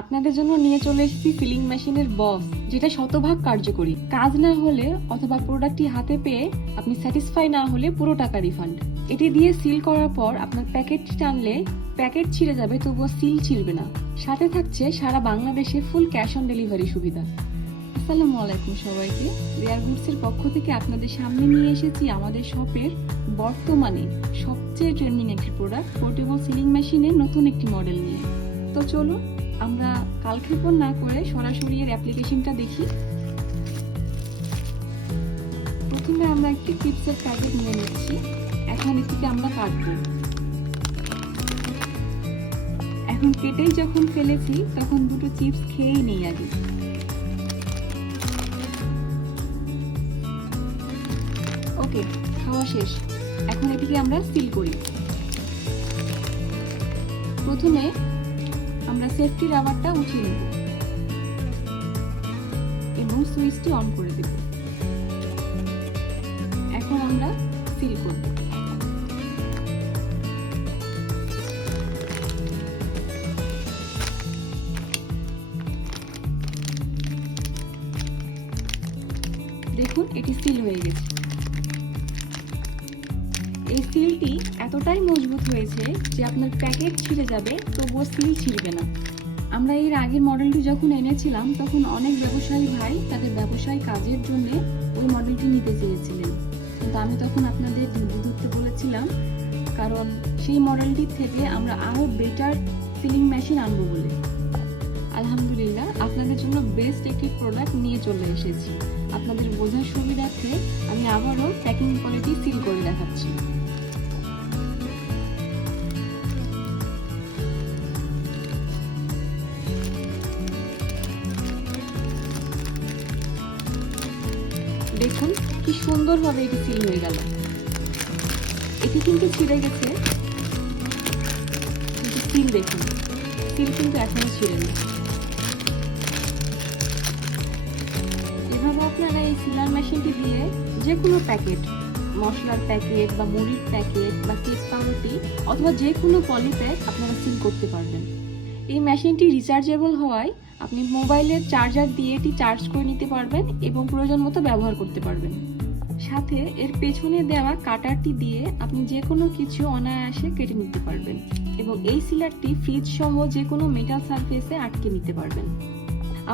আপনাদের জন্য নিয়ে চলে এসেছি সিলিং মেশিনের বস, যেটা শতভাগ কার্যকরী। কাজ না হলে অথবা প্রোডাক্টটি হাতে পেয়ে আপনি স্যাটিসফাই না হলে পুরো টাকা রিফান্ড। এটি দিয়ে সিল করার পর আপনার প্যাকেটটি টানলে প্যাকেট ছিঁড়ে যাবে, তবুও সিল ছিঁড়বে না। সাথে থাকছে সারা বাংলাদেশে ফুল ক্যাশ অন ডেলিভারি সুবিধা। আসসালামু আলাইকুম সবাইকে। রেয়ার গুডসের পক্ষ থেকে আপনাদের সামনে নিয়ে এসেছি আমাদের শপের বর্তমানে সবচেয়ে ট্রেন্ডিং একটি প্রোডাক্ট, পোর্টেবল সিলিং মেশিনের নতুন একটি মডেল নিয়ে। তো চলুন আমরা কালক্ষেপণ না করে সরাসরি এর অ্যাপ্লিকেশনটা দেখি। প্রথমে আমরা একটি চিপসের প্যাকেট নিয়ে নিচ্ছি। এখন এটিকে আমরা কাটবো। এখন কেটেই যখন ফেলেছি তখন দুটো চিপস খেয়েই নেই আগে। ওকে, খাওয়া শেষ। এখন এটিকে আমরা সিল করি। প্রথমে আমরা সেফটি রাবারটা উঠিয়ে নেব এবং সুইচটি অন করে দেব। এখন আমরা সিল করব। দেখুন, এটি সিল হয়ে গেছে। এই সিলটি এতটাই মজবুত হয়েছে যে আপনার প্যাকেট ছিঁড়ে যাবে, তবুও সিল ছিঁড়বে না। আমরা এর আগের মডেলটি যখন এনেছিলাম তখন অনেক ব্যবসায়ী ভাই তাদের ব্যবসায়িক কাজের জন্য ওই মডেলটি নিতে চেয়েছিলেন, কিন্তু আমি তখন আপনাদের ধৈর্য ধরতে বলেছিলাম, কারণ সেই মডেলটির থেকে আমরা আরও বেটার সিলিং মেশিন আনবো বলে। আলহামদুলিল্লাহ, আপনাদের জন্য বেস্ট একটি প্রোডাক্ট নিয়ে চলে এসেছি। আপনাদের বোঝার সুবিধার্থে আমি আবারও প্যাকিং কোয়ালিটি সিল করে দেখাচ্ছি। দেখুন কি সুন্দরভাবে এটি সিল হয়ে গেল। এটি কিন্তু ছিঁড়ে গেছে, কিন্তু সিল দেখুন, সিল কিন্তু এখনো ছিঁড়েনি। এভাবে আপনারা এই সিলার মেশিনটি দিয়ে যে কোনো প্যাকেট, মশলার প্যাকেট বা মুড়ির প্যাকেট বা কেক পাউরুটি অথবা যে কোনো পলিপ্যাক আপনারা সিল করতে পারবেন। এই মেশিনটি রিচার্জেবল হওয়ায় আপনি মোবাইলের চার্জার দিয়ে এটি চার্জ করে নিতে পারবেন এবং প্রয়োজন মতো ব্যবহার করতে পারবেন। সাথে এর পেছনে দেওয়া কাটারটি দিয়ে আপনি যে কোনো কিছু অনায়াসে কেটে নিতে পারবেন এবং এই সিলারটি ফ্রিজ সহ যে কোনো মেটাল সারফেসে আটকে নিতে পারবেন।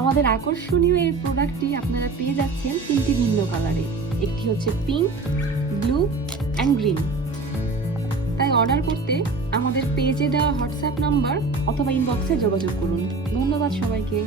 আমাদের আকর্ষণীয় এই প্রোডাক্টটি আপনারা পেয়ে যাচ্ছেন তিনটি ভিন্ন কালারে। একটি হচ্ছে পিঙ্ক, ব্লু অ্যান্ড গ্রিন। তাই অর্ডার করতে আমাদের পেজে দেওয়া হোয়াটসঅ্যাপ নাম্বার অথবা ইনবক্সে যোগাযোগ করুন। ধন্যবাদ সবাইকে।